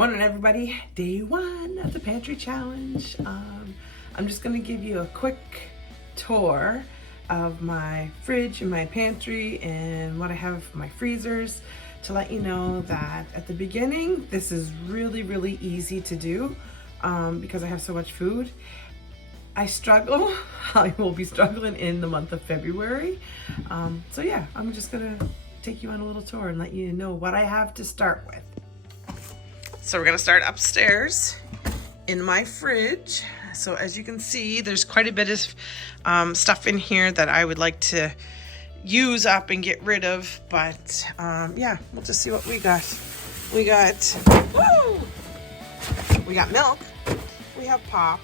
Morning everybody, day one of the pantry challenge. I'm just going to give you a quick tour of my fridge and my pantry and what I have in my freezers to let you know that at the beginning this is really easy to do because I have so much food. I struggle. I will be struggling in the month of February. So yeah, I'm just going to take you on a little tour and let you know what I have to start with. So we're gonna start upstairs in my fridge. So as you can see, there's quite a bit of stuff in here that I would like to use up and get rid of. But yeah, we'll just see what we got. We got milk. We have pop.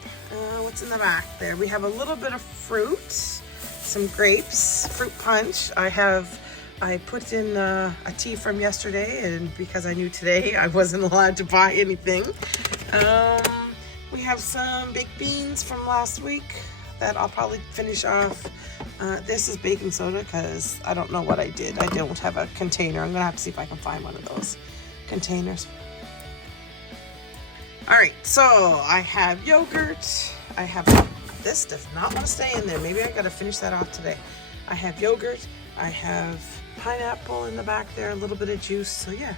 What's in the back there? We have a little bit of fruit, some grapes, fruit punch. I put in a tea from yesterday, and because I knew today I wasn't allowed to buy anything. We have some baked beans from last week that I'll probably finish off. This is baking soda because I don't know what I did. I don't have a container. I'm gonna have to see if I can find one of those containers. All right, so I have yogurt. I have, this does not want to stay in there. Maybe I gotta finish that off today. I have yogurt. I have pineapple in the back there, a little bit of juice. So yeah,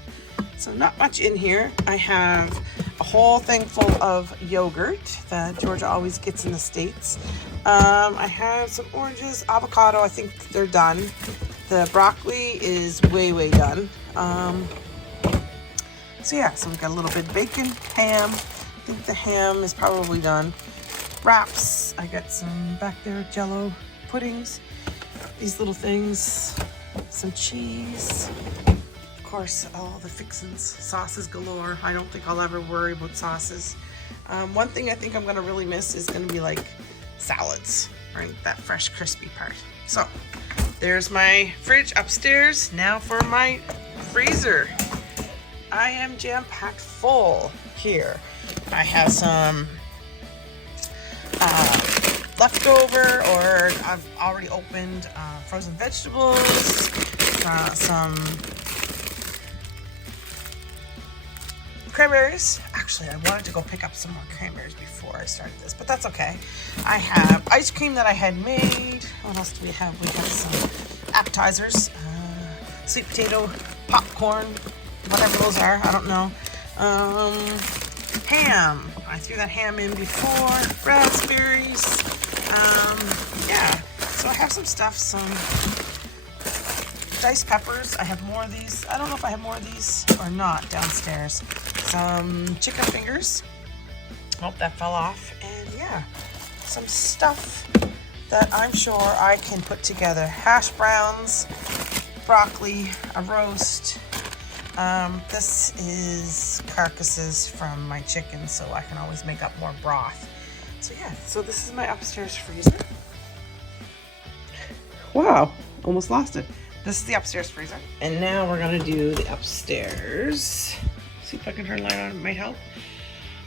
so not much in here. I have a whole thing full of yogurt that Georgia always gets in the States. I have some oranges, avocado, I think they're done. The broccoli is way done. So yeah, so we got a little bit of bacon, ham. I think the ham is probably done. Wraps, I got some back there, Jello puddings. These little things, some cheese, of course, all the fixins, sauces galore. I don't think I'll ever worry about sauces. One thing I think I'm gonna really miss is gonna be like salads, right? That fresh, crispy part. So there's my fridge upstairs. Now for my freezer. I am jam-packed full here. I have some leftover, or I've already opened frozen vegetables, some cranberries. Actually, I wanted to go pick up some more cranberries before I started this, but that's okay. I have ice cream that I had made. What else do we have? We have some appetizers, sweet potato, popcorn, whatever those are, I don't know. Ham. I threw that ham in before. Raspberries. Yeah, so I have some stuff, some diced peppers. I have more of these. I don't know if I have more of these or not downstairs. Some chicken fingers. Oh, that fell off. And yeah, some stuff that I'm sure I can put together. Hash browns, broccoli, a roast. This is carcasses from my chicken, so I can always make up more broth. So yeah, so this is my upstairs freezer. Wow, almost lost it. This is the upstairs freezer. And now we're gonna do the upstairs. See if I can turn the light on, it might help.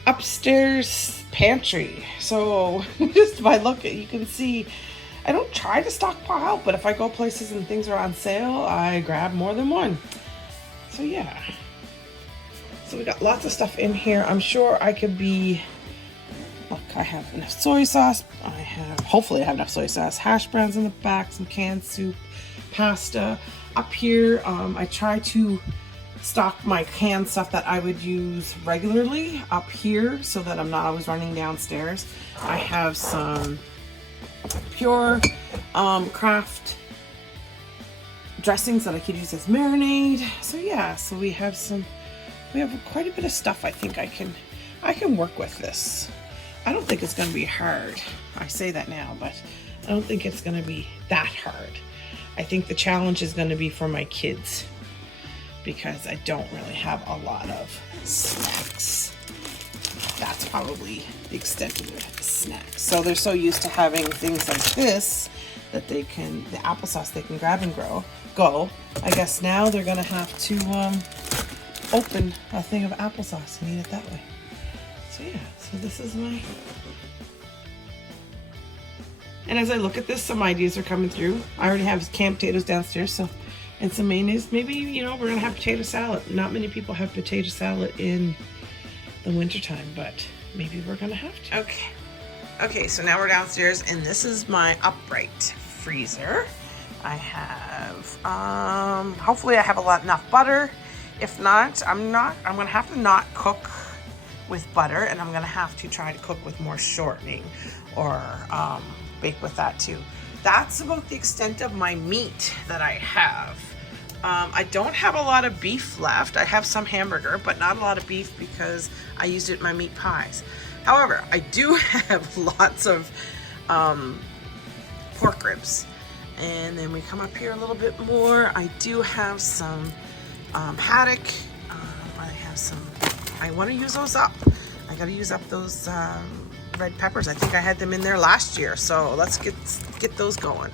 Upstairs pantry. So just if I look at, you can see, I don't try to stockpile, but if I go places and things are on sale, I grab more than one. So yeah, so we got lots of stuff in here. I'm sure I could be, look, I have enough soy sauce. Hopefully I have enough soy sauce, hash browns in the back, some canned soup, pasta. Up here, I try to stock my canned stuff that I would use regularly up here so that I'm not always running downstairs. I have some pure craft dressings that I could use as marinade. So yeah, so we have quite a bit of stuff. I think I can work with this. I don't think it's going to be hard. I say that now, but I don't think it's going to be that hard. I think the challenge is going to be for my kids because I don't really have a lot of snacks. That's probably the extent of their snacks. So they're so used to having things like this that they can, the applesauce they can grab and go. I guess now they're gonna have to open a thing of applesauce and eat it that way. So yeah, so this is my, and as I look at this, some ideas are coming through. I already have canned potatoes downstairs, so, and some mayonnaise. Maybe, you know, we're gonna have potato salad. Not many people have potato salad in the wintertime, but maybe we're gonna have to. Okay, so now we're downstairs, and this is my upright freezer. I have, hopefully I have enough butter. If not, I'm gonna have to not cook with butter, and I'm gonna have to try to cook with more shortening or bake with that too. That's about the extent of my meat that I have. I don't have a lot of beef left. I have some hamburger, but not a lot of beef because I used it in my meat pies. However, I do have lots of pork ribs. And then we come up here a little bit more. I do have some haddock. I have some, I want to use those up. I got to use up those red peppers. I think I had them in there last year. So let's get those going.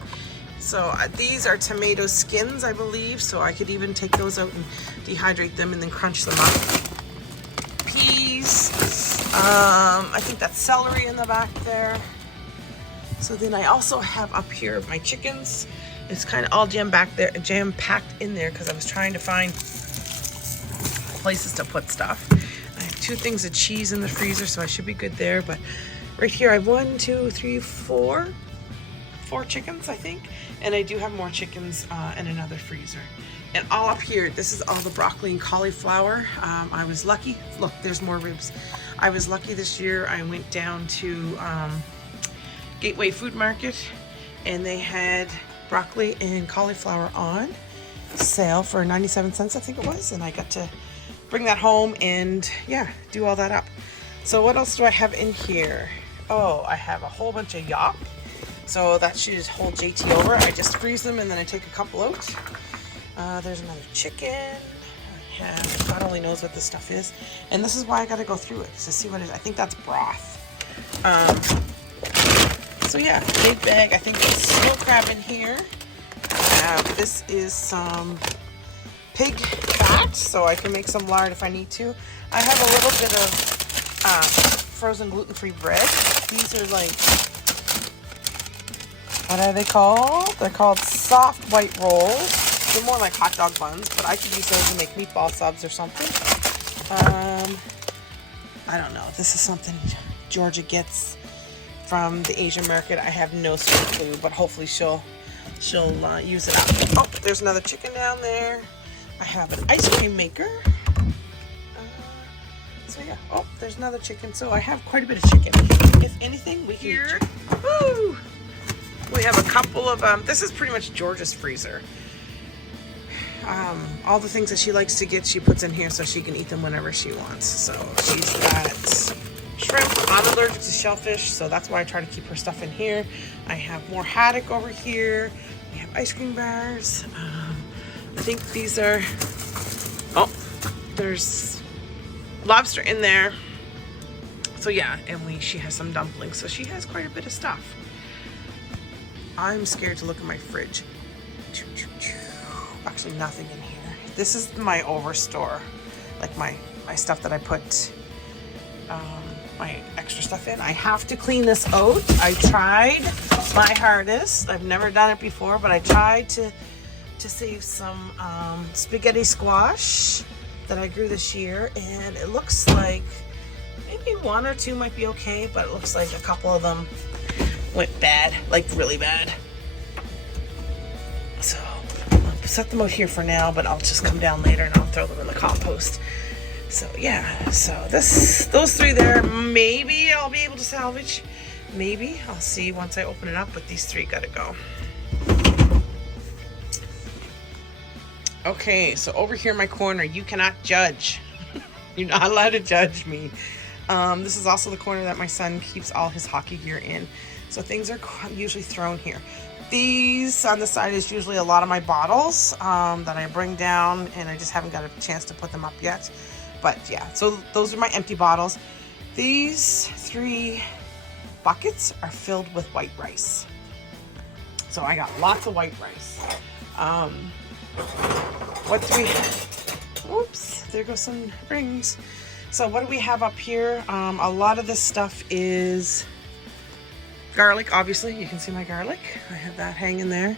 So these are tomato skins, I believe. So I could even take those out and dehydrate them and then crunch them up. Peas. I think that's celery in the back there. So then I also have up here my chickens. It's kind of all jam-packed in there because I was trying to find places to put stuff. I have 2 things of cheese in the freezer, so I should be good there. But right here I have 1, 2, 3, 4 chickens, I think. And I do have more chickens in another freezer. And all up here, this is all the broccoli and cauliflower. I was lucky. Look, there's more ribs. I was lucky this year. I went down to Gateway Food Market, and they had broccoli and cauliflower on sale for 97 cents, I think it was, and I got to bring that home and yeah, do all that up. So what else do I have in here? Oh, I have a whole bunch of yop, so that should hold JT over. I just freeze them and then I take a couple out. There's another chicken. I have, God only knows what this stuff is, and this is why I got to go through it to see what it is. I think that's broth. So yeah, big bag. I think there's snow crab in here. This is some pig fat, so I can make some lard if I need to. I have a little bit of frozen gluten-free bread. These are like, what are they called? They're called soft white rolls. They're more like hot dog buns, but I could use those to make meatball subs or something. I don't know. This is something Georgia gets from the Asian market. I have no sort of clue, but hopefully she'll use it up. Oh, there's another chicken down there. I have an ice cream maker. So yeah, oh, there's another chicken. So I have quite a bit of chicken. If anything, we can here. Woo! We have a couple of, this is pretty much Georgia's freezer. All the things that she likes to get, she puts in here so she can eat them whenever she wants. So she's got shrimp. I'm allergic to shellfish, so that's why I try to keep her stuff in here. I have more haddock over here. We have ice cream bars. I think these are, oh, there's lobster in there. So yeah, and she has some dumplings, so she has quite a bit of stuff. I'm scared to look at my fridge. Actually nothing in here. This is my overstore, like my stuff that I put my extra stuff in. I have to clean this out. I tried my hardest. I've never done it before, but I tried to save some spaghetti squash that I grew this year, and it looks like maybe 1 or 2 might be okay, but it looks like a couple of them went bad, like really bad. So I'll set them out here for now, but I'll just come down later and I'll throw them in the compost. So yeah, so those 3 there, maybe I'll be able to salvage. Maybe. I'll see once I open it up, but these 3 gotta go. Okay, so over here in my corner, you cannot judge. You're not allowed to judge me. This is also the corner that my son keeps all his hockey gear in. So things are usually thrown here. These on the side is usually a lot of my bottles that I bring down, and I just haven't got a chance to put them up yet. But yeah, so those are my empty bottles. These 3 buckets are filled with white rice. So I got lots of white rice. What do we have? Oops, there goes some rings. So what do we have up here? A lot of this stuff is garlic, obviously. You can see my garlic. I have that hanging there.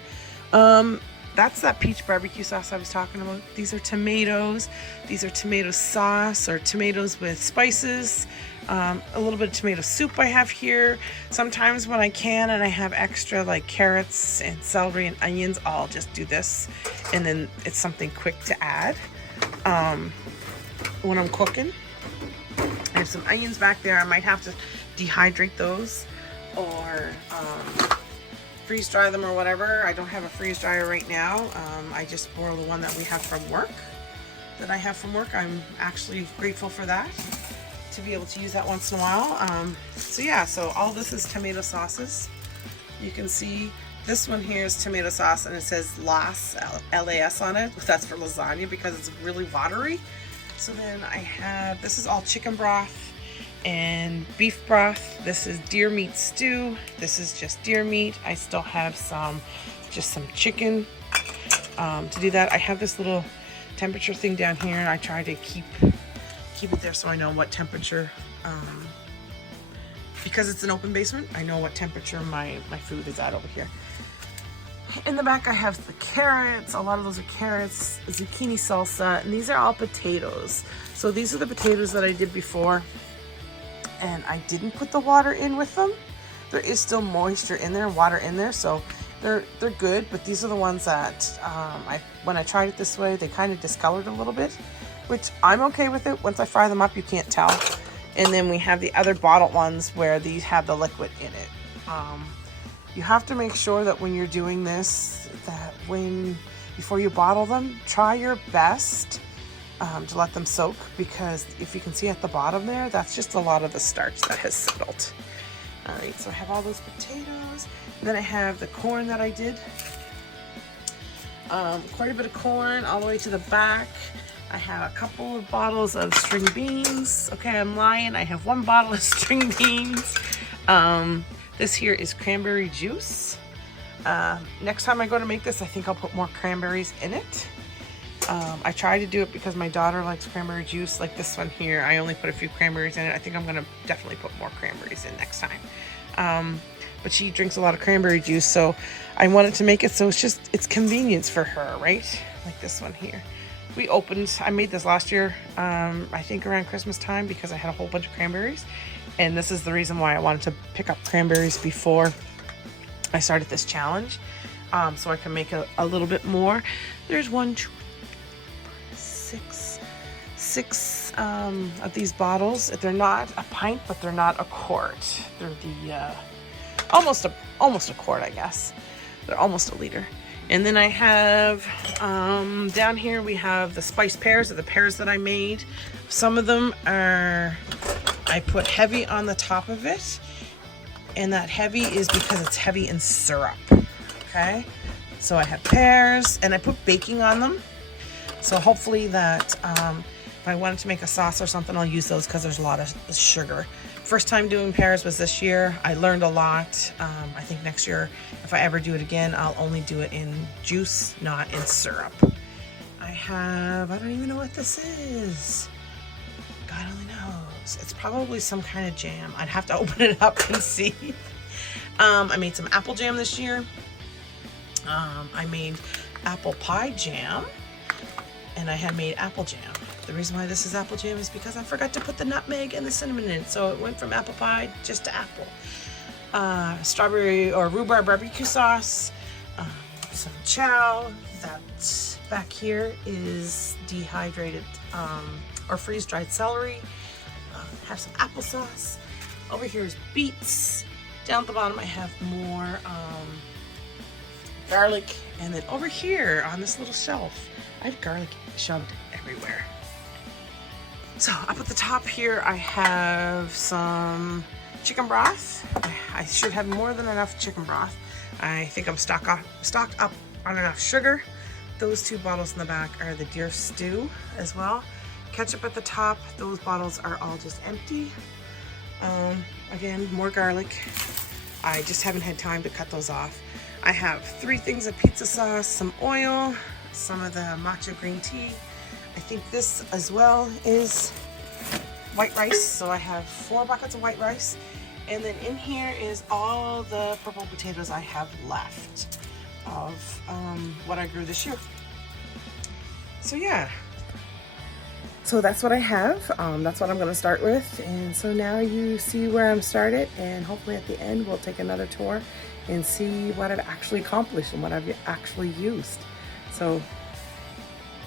that's that peach barbecue sauce I was talking about. These are tomatoes. These are tomato sauce or tomatoes with spices. A little bit of tomato soup I have here. Sometimes when I can and I have extra like carrots and celery and onions, I'll just do this. And then it's something quick to add when I'm cooking. I have some onions back there. I might have to dehydrate those or freeze dry them or whatever. I don't have a freeze dryer right now. I just borrow the one that we have from work, I'm actually grateful for that, to be able to use that once in a while. So yeah, so all this is tomato sauces. You can see this one here is tomato sauce and it says LAS, L-A-S on it. That's for lasagna because it's really watery. So then I have, this is all chicken broth and beef broth. This is deer meat stew. This is just deer meat. I still have just some chicken to do that. I have this little temperature thing down here and I try to keep it there so I know what temperature, because it's an open basement, I know what temperature my food is at over here. In the back I have the carrots. A lot of those are carrots, zucchini salsa, and these are all potatoes. So these are the potatoes that I did before, and I didn't put the water in with them. There is still moisture in there, water in there, so they're good, but these are the ones that when I tried it this way, they kind of discolored a little bit, which I'm okay with it. Once I fry them up, you can't tell. And then we have the other bottled ones where these have the liquid in it. You have to make sure that when you're doing this, that before you bottle them, try your best to let them soak, because if you can see at the bottom there, that's just a lot of the starch that has settled. All right, so I have all those potatoes. And then I have the corn that I did. Quite a bit of corn all the way to the back. I have a couple of bottles of string beans. Okay, I'm lying. I have one bottle of string beans. This here is cranberry juice. Next time I go to make this, I think I'll put more cranberries in it. I try to do it because my daughter likes cranberry juice. Like this one here, I only put a few cranberries in it. I think I'm gonna definitely put more cranberries in next time. But she drinks a lot of cranberry juice, so I wanted to make it so it's convenience for her, right? Like this one here. I made this last year, I think around Christmas time, because I had a whole bunch of cranberries. And this is the reason why I wanted to pick up cranberries before I started this challenge, so I can make a little bit more. There's 1, 2, 6 of these bottles. They're not a pint, but they're not a quart. They're the almost a quart, I guess. They're almost a liter. And then I have down here we have the spiced pears, or the pears that I made. Some of them I put heavy on the top of it, and that heavy is because it's heavy in syrup. Okay, so I have pears and I put baking on them, so hopefully that if I wanted to make a sauce or something, I'll use those because there's a lot of sugar. First time doing pears was this year. I learned a lot. I think next year, if I ever do it again, I'll only do it in juice, not in syrup. I don't even know what this is. God only knows. It's probably some kind of jam. I'd have to open it up and see. I made some apple jam this year. I made apple pie jam, and I had made apple jam. The reason why this is apple jam is because I forgot to put the nutmeg and the cinnamon in, so it went from apple pie just to apple. Strawberry or rhubarb barbecue sauce, some chow. That back here is dehydrated or freeze-dried celery. Have some applesauce. Over here is beets. Down at the bottom I have more garlic, and then over here on this little shelf I have garlic shoved everywhere. So up at the top here I have some chicken broth. I should have more than enough chicken broth. I think I'm stocked up on enough sugar. Those 2 bottles in the back are the deer stew as well. Ketchup at the top. Those bottles are all just empty. Again, more garlic. I just haven't had time to cut those off. I have 3 things of pizza sauce, some oil, some of the matcha green tea. I think this as well is white rice, so I have 4 buckets of white rice. And then in here is all the purple potatoes I have left. of what I grew this year. So yeah, so that's what I have. That's what I'm going to start with. And so now you see where I'm started, and hopefully at the end we'll take another tour and see what I've actually accomplished and what I've actually used. So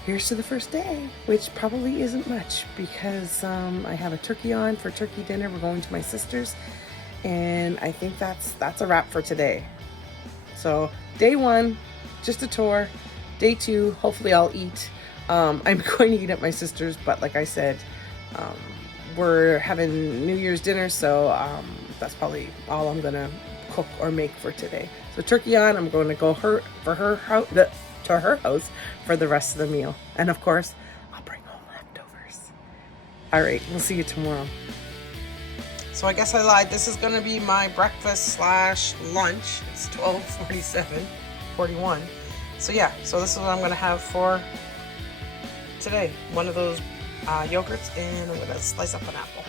here's to the first day, which probably isn't much because I have a turkey on for turkey dinner. We're going to my sister's, and I think that's a wrap for today. So day one, just a tour. Day two, hopefully I'll eat. I'm going to eat at my sister's, but like I said, we're having New Year's dinner, so that's probably all I'm gonna cook or make for today. So turkey on, I'm going to go to her house for the rest of the meal, and of course I'll bring home leftovers. All right, we'll see you tomorrow. So I guess I lied. This is gonna be my breakfast slash lunch. It's 12:41. So yeah, so this is what I'm gonna have for today. One of those yogurts, and I'm gonna slice up an apple.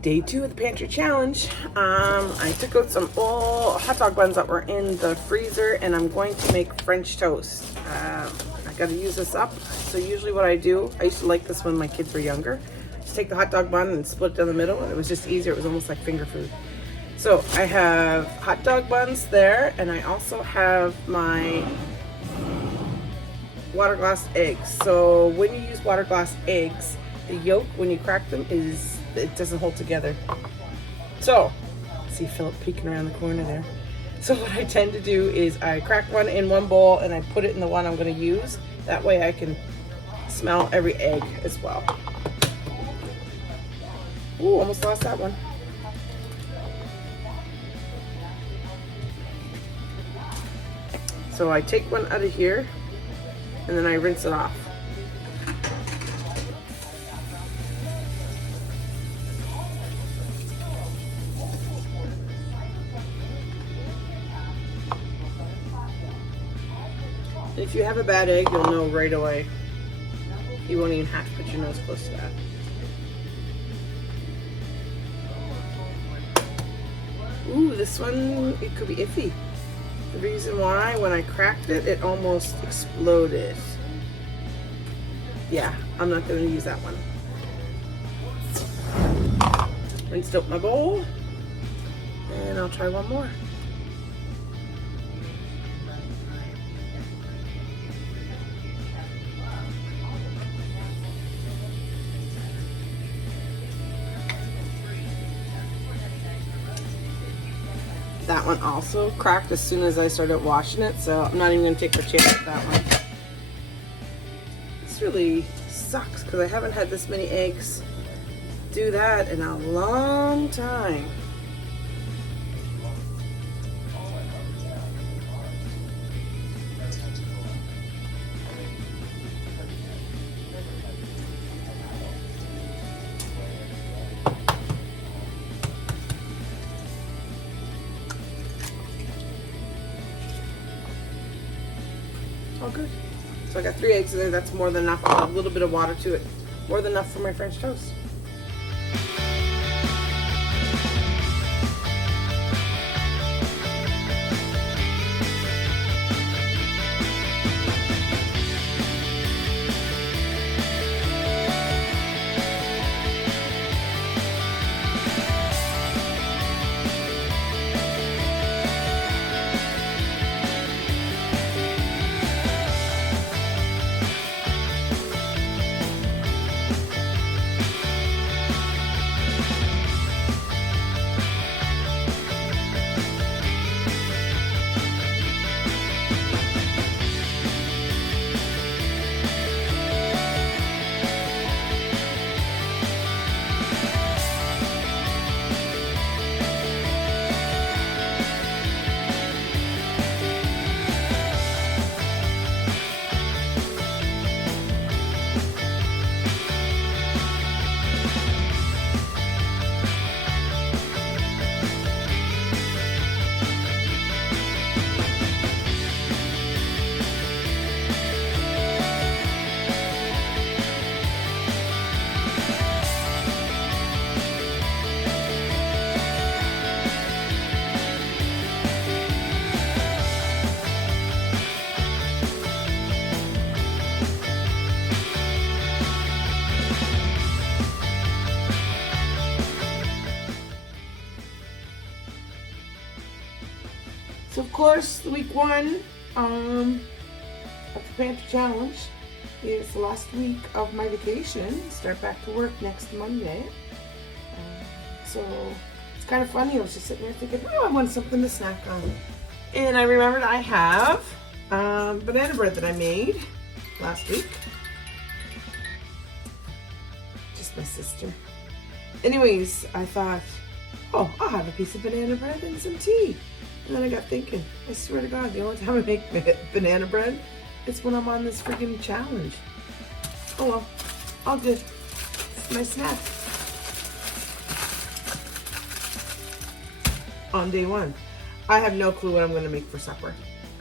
Day two of the pantry challenge. I took out some old hot dog buns that were in the freezer, and I'm going to make French toast. I gotta use this up. So usually what I do, I used to like this when my kids were younger. Just take the hot dog bun and split it down the middle, and it was just easier. It was almost like finger food. So I have hot dog buns there, and I also have my water glass eggs. So when you use water glass eggs, the yolk, when you crack them, it doesn't hold together. So, see Philip peeking around the corner there. So what I tend to do is I crack one in one bowl and I put it in the one I'm going to use. That way I can smell every egg as well. Ooh, almost lost that one. So I take one out of here and then I rinse it off. If you have a bad egg, you'll know right away. You won't even have to put your nose close to that. Ooh, this one, it could be iffy. The reason why, when I cracked it, it almost exploded. Yeah, I'm not going to use that one. Rinsed out my bowl, and I'll try one more. That one also cracked as soon as I started washing it, so I'm not even going to take a chance with that one. This really sucks because I haven't had this many eggs do that in a long time. Oh, good. So I got 3 eggs in there. That's more than enough. I'll add a little bit of water to it. More than enough for my French toast. So of course, the week one of the Pantry Challenge is the last week of my vacation. Start back to work next Monday. So it's kind of funny. I was just sitting there thinking, oh, I want something to snack on. And I remembered I have banana bread that I made last week. Just my sister. Anyways, I thought, oh, I'll have a piece of banana bread and some tea. And then I got thinking, I swear to God, the only time I make banana bread is when I'm on this freaking challenge. Oh well, all good. It's my snack. On day one. I have no clue what I'm going to make for supper.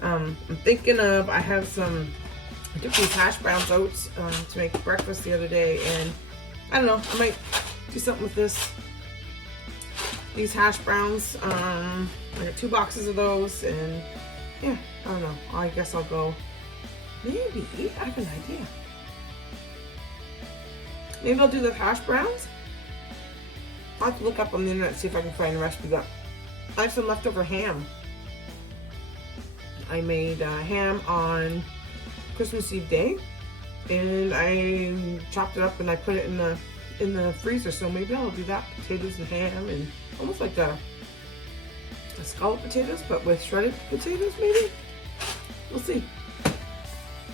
I'm thinking of, I took these hash browns out to make breakfast the other day, and I don't know, I might do something with these hash browns. I got 2 boxes of those, and yeah, I don't know. I guess I'll go, maybe, I have an idea. Maybe I'll do the hash browns. I'll have to look up on the internet, see if I can find a recipe. But I have some leftover ham. I made ham on Christmas Eve day, and I chopped it up and I put it in the freezer. So maybe I'll do that, potatoes and ham, and almost like a scalloped potatoes, but with shredded potatoes maybe. We'll see.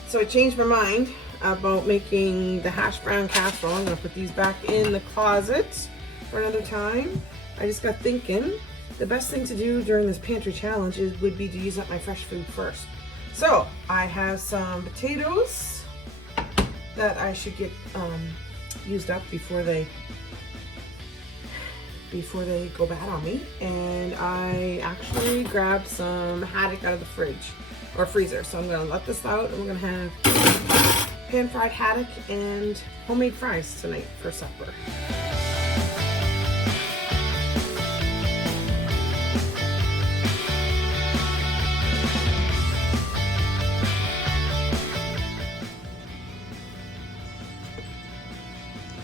So I changed my mind about making the hash brown casserole. I'm gonna put these back in the closet for another time. I just got thinking, the best thing to do during this pantry challenge would be to use up my fresh food first. So I have some potatoes that I should get used up before they go bad on me. And I actually grabbed some haddock out of the fridge or freezer. So I'm gonna let this out, and we're gonna have pan-fried haddock and homemade fries tonight for supper.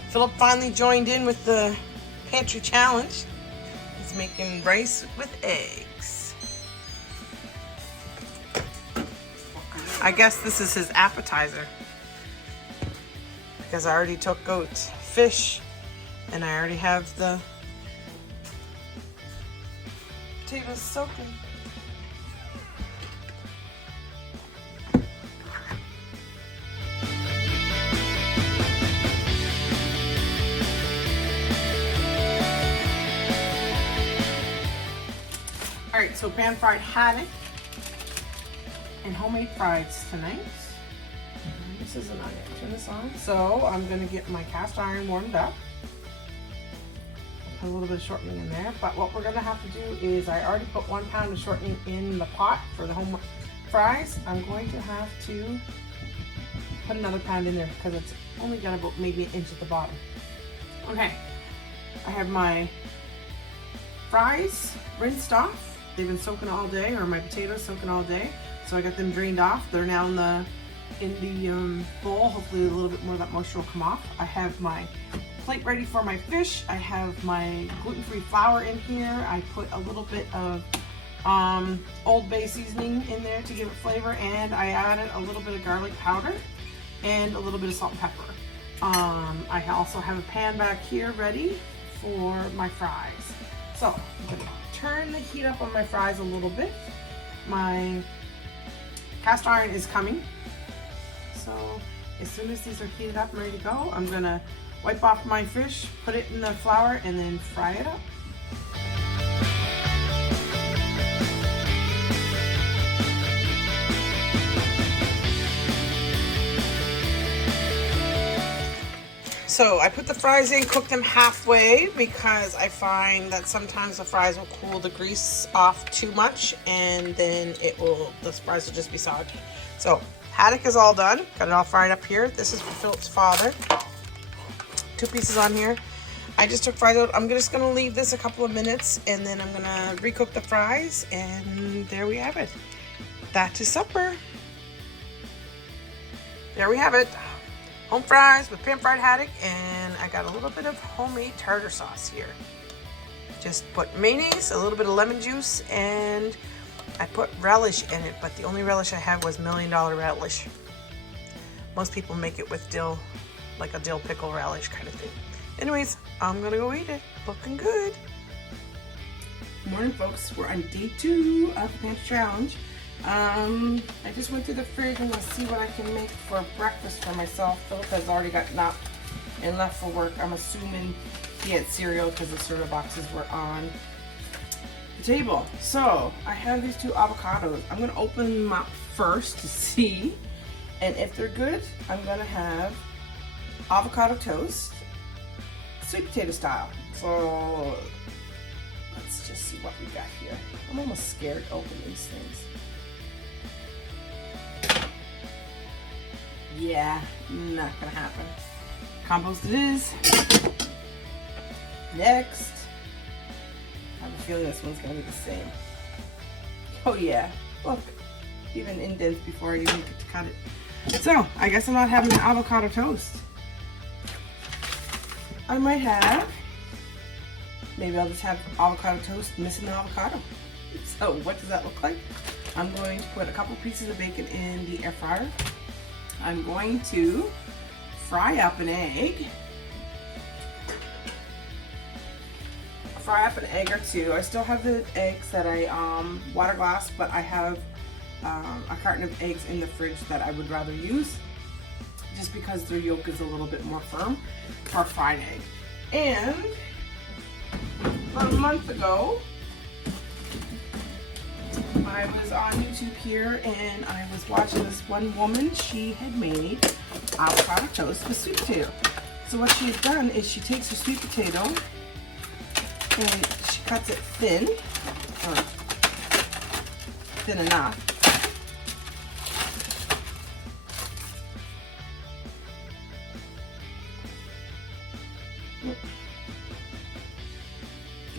Philip finally joined in with the pantry challenge. He's making rice with eggs. I guess this is his appetizer, because I already took out fish and I already have the potatoes soaking. Alright, so pan-fried haddock and homemade fries tonight. This is an onion. Turn this on. So I'm going to get my cast iron warmed up. Put a little bit of shortening in there. But what we're going to have to do is, I already put 1 pound of shortening in the pot for the home fries. I'm going to have to put another pound in there because it's only got about maybe 1 inch at the bottom. Okay, I have my fries rinsed off. They've been soaking all day, or my potatoes soaking all day. So I got them drained off. They're now in the bowl. Hopefully a little bit more of that moisture will come off. I have my plate ready for my fish. I have my gluten-free flour in here. I put a little bit of Old Bay seasoning in there to give it flavor, and I added a little bit of garlic powder and a little bit of salt and pepper. I also have a pan back here ready for my fries. So I'm gonna turn the heat up on my fries a little bit. My cast iron is coming. So as soon as these are heated up and ready to go, I'm gonna wipe off my fish, put it in the flour, and then fry it up. So I put the fries in, cooked them halfway, because I find that sometimes the fries will cool the grease off too much, and then the fries will just be soggy. So haddock is all done. Got it all fried up here. This is for Philip's father. 2 pieces on here. I just took fries out. I'm just gonna leave this a couple of minutes, and then I'm gonna recook the fries, and there we have it. That is supper. There we have it. Home fries with pan-fried haddock, and I got a little bit of homemade tartar sauce here. Just put mayonnaise, a little bit of lemon juice, and I put relish in it, but the only relish I had was $1 Million relish. Most people make it with dill, like a dill pickle relish kind of thing. Anyways, I'm gonna go eat it. Looking good. Morning, folks. We're on day 2 of the pantry challenge. I just went to the fridge and let's see what I can make for breakfast for myself. Philip has already gotten up and left for work. I'm assuming he had cereal because the cereal boxes were on the table. So I have these 2 avocados. I'm gonna open them up first to see, and if they're good, I'm gonna have avocado toast, sweet potato style. So let's just see what we got here. I'm almost scared to open these things. Yeah, not gonna happen. Compost it is. Next, I have a feeling this one's gonna be the same. Oh yeah, look, even indents before I even get to cut it. So, I guess I'm not having an avocado toast. I might have, maybe I'll just have avocado toast missing the avocado. So, what does that look like? I'm going to put a couple pieces of bacon in the air fryer. I'm going to fry up an egg. Fry up an egg or 2. I still have the eggs that I water glass, but I have a carton of eggs in the fridge that I would rather use just because their yolk is a little bit more firm for a fried egg. And about a month ago, I was on YouTube here and I was watching this one woman. She had made avocado toast with sweet potato. So what she had done is she takes her sweet potato and she cuts it thin, or thin enough.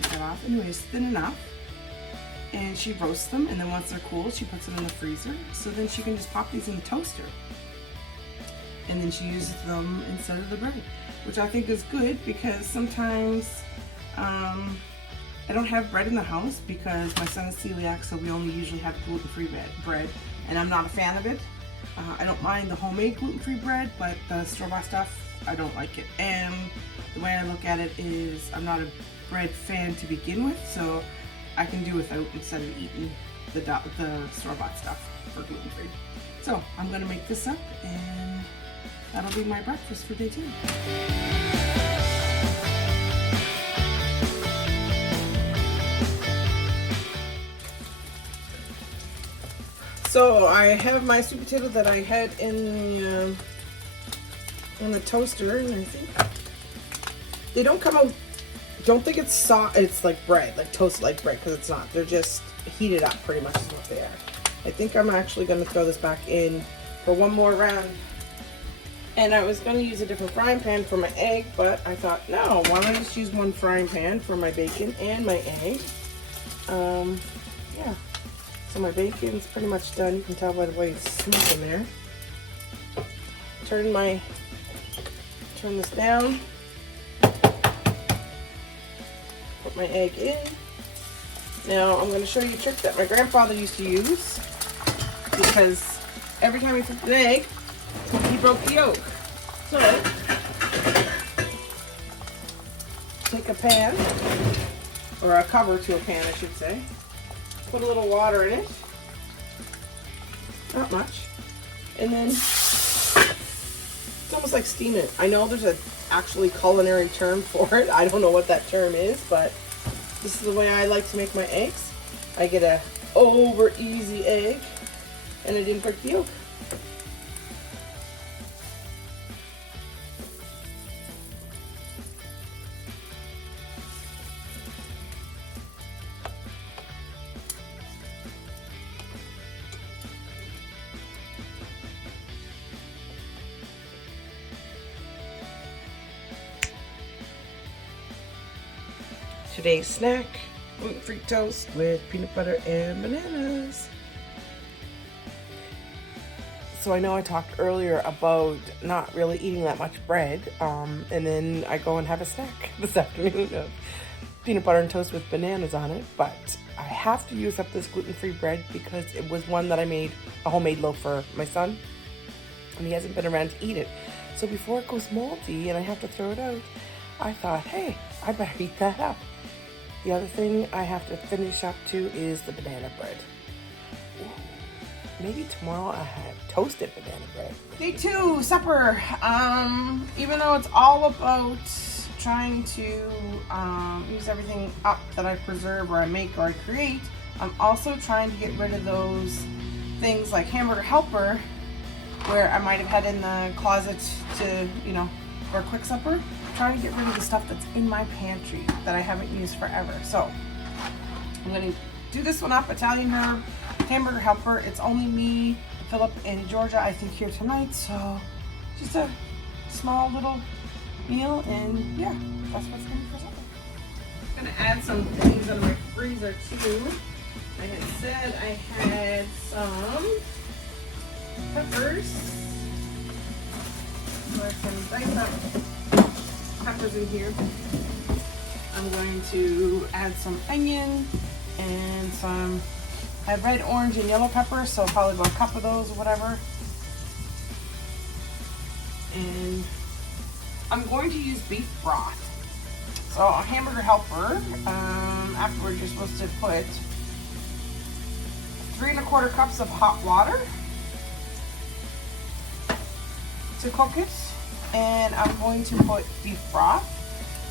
Get that off. Anyways, thin enough. And she roasts them, and then once they're cool, she puts them in the freezer. So then she can just pop these in the toaster. And then she uses them instead of the bread, which I think is good because sometimes I don't have bread in the house because my son is celiac, so we only usually have gluten-free bread, and I'm not a fan of it. I don't mind the homemade gluten-free bread, but the store-bought stuff, I don't like it. And the way I look at it is I'm not a bread fan to begin with, so I can do without instead of eating the store-bought stuff for gluten-free. So I'm gonna make this up and that'll be my breakfast for day 2. So I have my sweet potato that I had in the toaster, and I think they don't come out. Don't think it's soft. It's like bread, like toasted like bread, because it's not. They're just heated up, pretty much is what they are. I think I'm actually going to throw this back in for one more round. And I was going to use a different frying pan for my egg, but I thought, no, why don't I just use one frying pan for my bacon and my egg? Yeah. So my bacon's pretty much done. You can tell by the way it's smooth in there. Turn this down. Put my egg in. Now I'm going to show you a trick that my grandfather used to use, because every time he flipped an egg, he broke the yolk. So take a pan, or a cover to a pan I should say, put a little water in it, not much, and then it's almost like steam it. I know there's a actually culinary term for it. I don't know what that term is, but this is the way I like to make my eggs. I get a over easy egg and I didn't break the yolk. Today's snack, gluten-free toast with peanut butter and bananas. So I know I talked earlier about not really eating that much bread, and then I go and have a snack this afternoon of peanut butter and toast with bananas on it, but I have to use up this gluten-free bread because it was one that I made a homemade loaf for my son, and he hasn't been around to eat it. So before it goes moldy and I have to throw it out, I thought, hey, I better eat that up. The other thing I have to finish up too is the banana bread. Ooh, maybe tomorrow I have toasted banana bread. Day 2, supper. Even though it's all about trying to use everything up that I preserve or I make or I create, I'm also trying to get rid of those things like hamburger helper where I might have had in the closet to, for a quick supper. I'm trying to get rid of the stuff that's in my pantry that I haven't used forever. So I'm going to do this one up, Italian herb, hamburger helper. It's only me, Philip, and Georgia, I think, here tonight. So just a small little meal, and yeah, that's what's going to be for supper. I'm going to add some things in my freezer too. I had said I had some peppers, so I can dice up peppers in here. I'm going to add some onion and some, I have red, orange, and yellow peppers, so probably about a cup of those or whatever. And I'm going to use beef broth. So a hamburger helper, afterwards you're supposed to put 3 1/4 cups of hot water to cook it, and I'm going to put beef broth.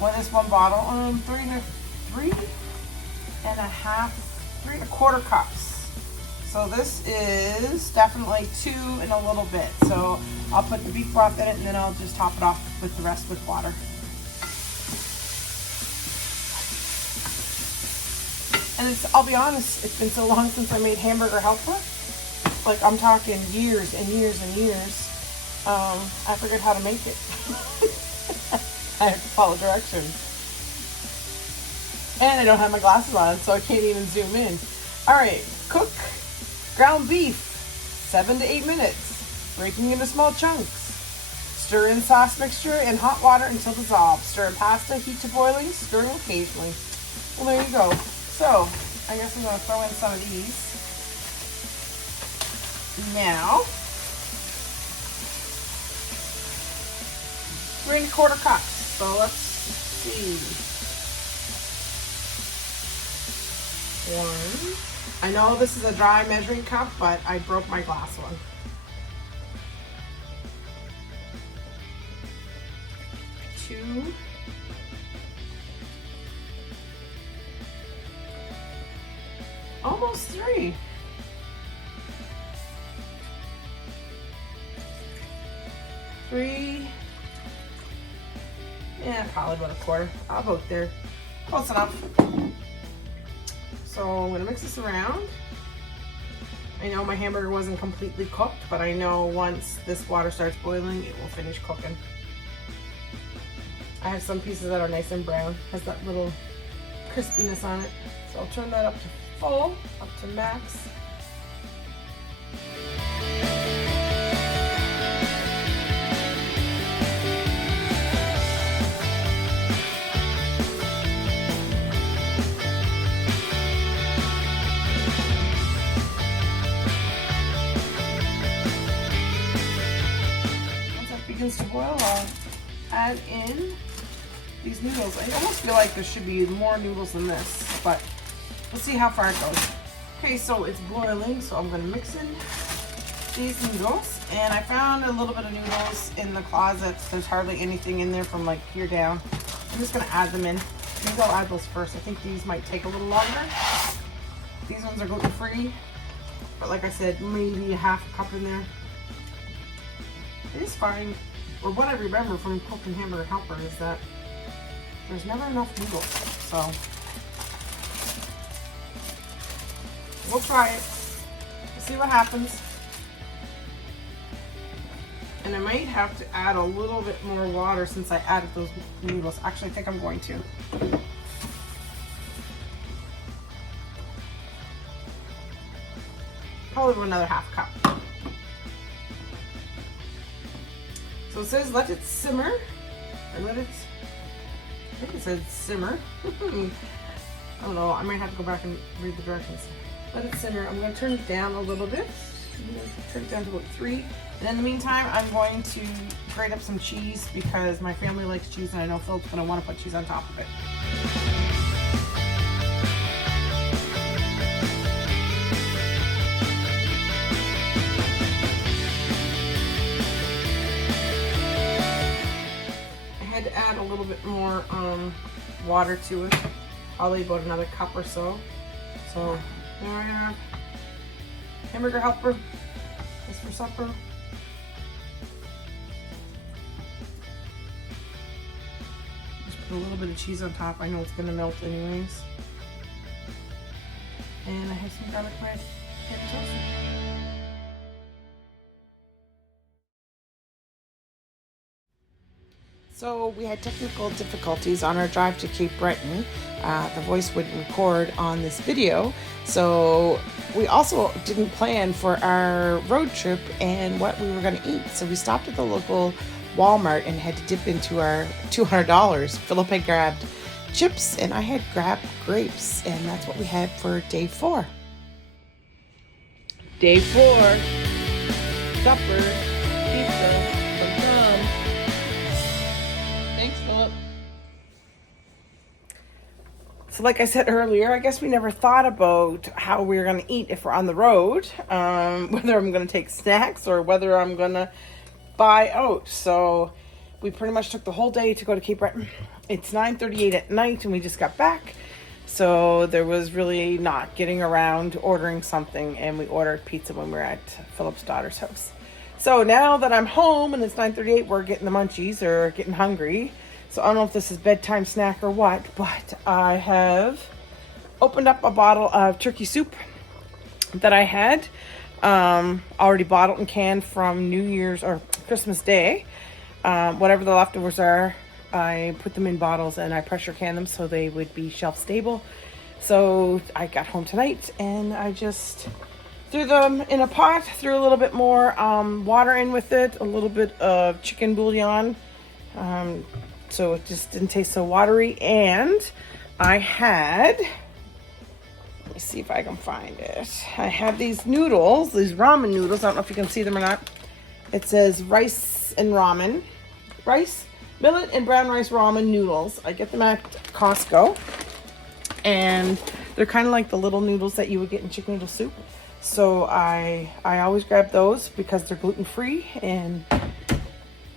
What is one bottle? 3 1/4 cups. So this is definitely 2 and a little bit. So I'll put the beef broth in it, and then I'll just top it off with the rest with water. And I'll be honest, it's been so long since I made hamburger helper. Like, I'm talking years and years and years. I forget how to make it. I have to follow directions. And I don't have my glasses on, so I can't even zoom in. All right, cook ground beef 7 to 8 minutes, breaking into small chunks. Stir in sauce mixture and hot water until dissolved. Stir in pasta, heat to boiling, stirring occasionally. Well, there you go. So, I guess I'm going to throw in some of these. Now, 3 1/4 cups. So let's see. 1. I know this is a dry measuring cup, but I broke my glass one. 2. Almost 3. 3. Yeah, probably about 1/4. I'll vote there. Close enough. So I'm gonna mix this around. I know my hamburger wasn't completely cooked, but I know once this water starts boiling, it will finish cooking. I have some pieces that are nice and brown. Has that little crispiness on it. So I'll turn that up to full, up to max. Begins to boil, I'll add in these noodles. I almost feel like there should be more noodles than this, but we'll see how far it goes. Okay, so it's boiling, so I'm going to mix in these noodles, and I found a little bit of noodles in the closet. There's hardly anything in there from like here down. I'm just going to add them in. Maybe I'll add those first. I think these might take a little longer. These ones are gluten-free, but like I said, maybe a half a cup in there. It is fine, or what I remember from cooking hamburger helper is that there's never enough noodles, so we'll try it. We'll see what happens. And I might have to add a little bit more water since I added those noodles. Actually, I think I'm going to. Probably another half cup. So it says let it simmer, or let it, I think it said simmer. I don't know, I might have to go back and read the directions. Let it simmer. I'm going to turn it down a little bit. I'm going to turn it down to about 3. And in the meantime, I'm going to grate up some cheese because my family likes cheese and I know Philip's going to want to put cheese on top of it. I had to add a little bit more water to it, probably about another cup or so. So there I have hamburger helper. This for supper. Just put a little bit of cheese on top. I know it's gonna melt anyways. And I have some garlic bread and toast. So we had technical difficulties on our drive to Cape Breton. The voice wouldn't record on this video. So we also didn't plan for our road trip and what we were going to eat. So we stopped at the local Walmart and had to dip into our $200. Philip had grabbed chips and I had grabbed grapes. And that's what we had for day 4. Day 4, supper, pizza. Thanks, Philip. So like I said earlier, I guess we never thought about how we were going to eat if we're on the road, whether I'm going to take snacks or whether I'm going to buy out. So we pretty much took the whole day to go to Cape Breton. It's 9:38 at night and we just got back. So there was really not getting around ordering something, and we ordered pizza when we were at Philip's daughter's house. So now that I'm home and it's 9:38, we're getting the munchies or getting hungry. So I don't know if this is bedtime snack or what, but I have opened up a bottle of turkey soup that I had already bottled and canned from New Year's or Christmas Day. Whatever the leftovers are, I put them in bottles and I pressure can them so they would be shelf stable. So I got home tonight and I just threw them in a pot, threw a little bit more water in with it, a little bit of chicken bouillon, so it just didn't taste so watery. And I had, let me see if I can find it. I have these noodles, these ramen noodles. I don't know if you can see them or not. It says rice and ramen. Rice, millet and brown rice ramen noodles. I get them at Costco. And they're kind of like the little noodles that you would get in chicken noodle soup. So I always grab those because they're gluten-free, and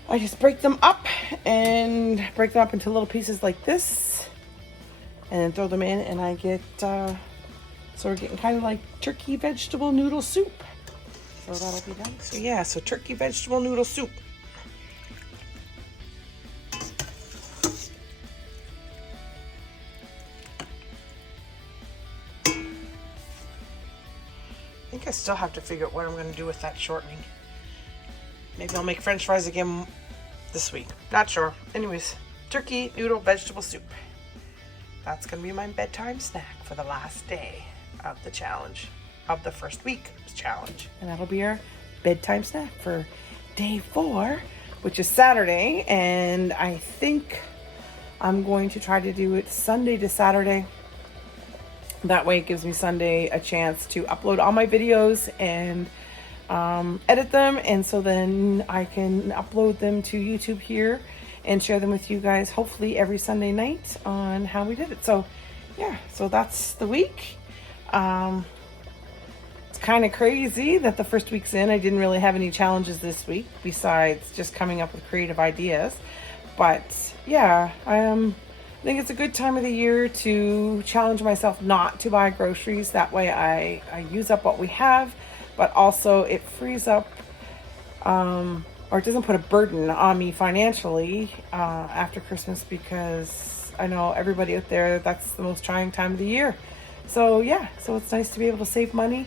I just break them up into little pieces like this and then throw them in, and I get, so we're getting kind of like turkey vegetable noodle soup. So that'll be done. So yeah, so turkey vegetable noodle soup. I think I still have to figure out what I'm going to do with that shortening. Maybe I'll make French fries again this week. Not sure. Anyways, turkey noodle vegetable soup. That's going to be my bedtime snack for the last day of the challenge, of the first week challenge. And that'll be our bedtime snack for day 4, which is Saturday. And I think I'm going to try to do it Sunday to Saturday. That way it gives me Sunday a chance to upload all my videos and edit them, and so then I can upload them to YouTube here and share them with you guys hopefully every Sunday night on how we did it. So yeah, so that's the week. It's kind of crazy that the first week's in. I didn't really have any challenges this week besides just coming up with creative ideas, but yeah, I think it's a good time of the year to challenge myself not to buy groceries. That way I use up what we have, but also it frees up, or it doesn't put a burden on me financially after Christmas, because I know everybody out there, that's the most trying time of the year. So yeah, so it's nice to be able to save money.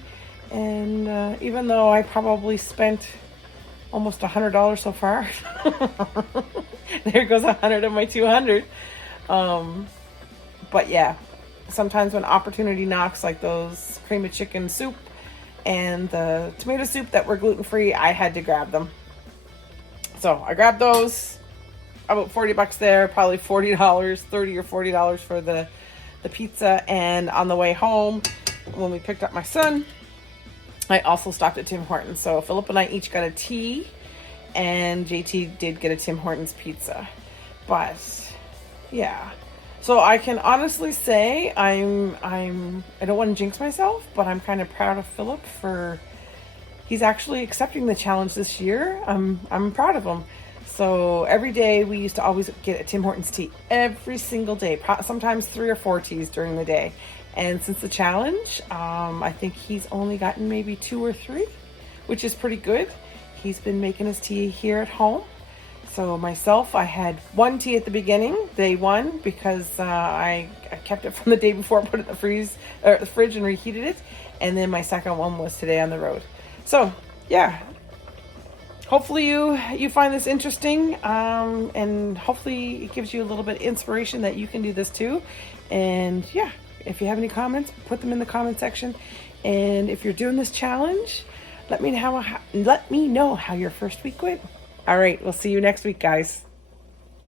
And even though I probably spent almost $100 so far, there goes 100 of my 200. But yeah, sometimes when opportunity knocks, like those cream of chicken soup and the tomato soup that were gluten-free, I had to grab them. So I grabbed those. about 40 bucks there, probably $40, 30 or $40 for the pizza. And on the way home, when we picked up my son, I also stopped at Tim Hortons. So Philip and I each got a tea, and JT did get a Tim Hortons pizza. But yeah, so I can honestly say I don't want to jinx myself, but I'm kind of proud of Philip for he's actually accepting the challenge this year. I'm proud of him. So every day we used to always get a Tim Hortons tea every single day, sometimes 3 or 4 teas during the day. And since the challenge, I think he's only gotten maybe 2 or 3, which is pretty good. He's been making his tea here at home. So myself, I had 1 tea at the beginning, day 1, because I kept it from the day before, put it in the fridge and reheated it. And then my second one was today on the road. So yeah, hopefully you find this interesting, and hopefully it gives you a little bit of inspiration that you can do this too. And yeah, if you have any comments, put them in the comment section. And if you're doing this challenge, let me know how your first week went. All right, we'll see you next week, guys.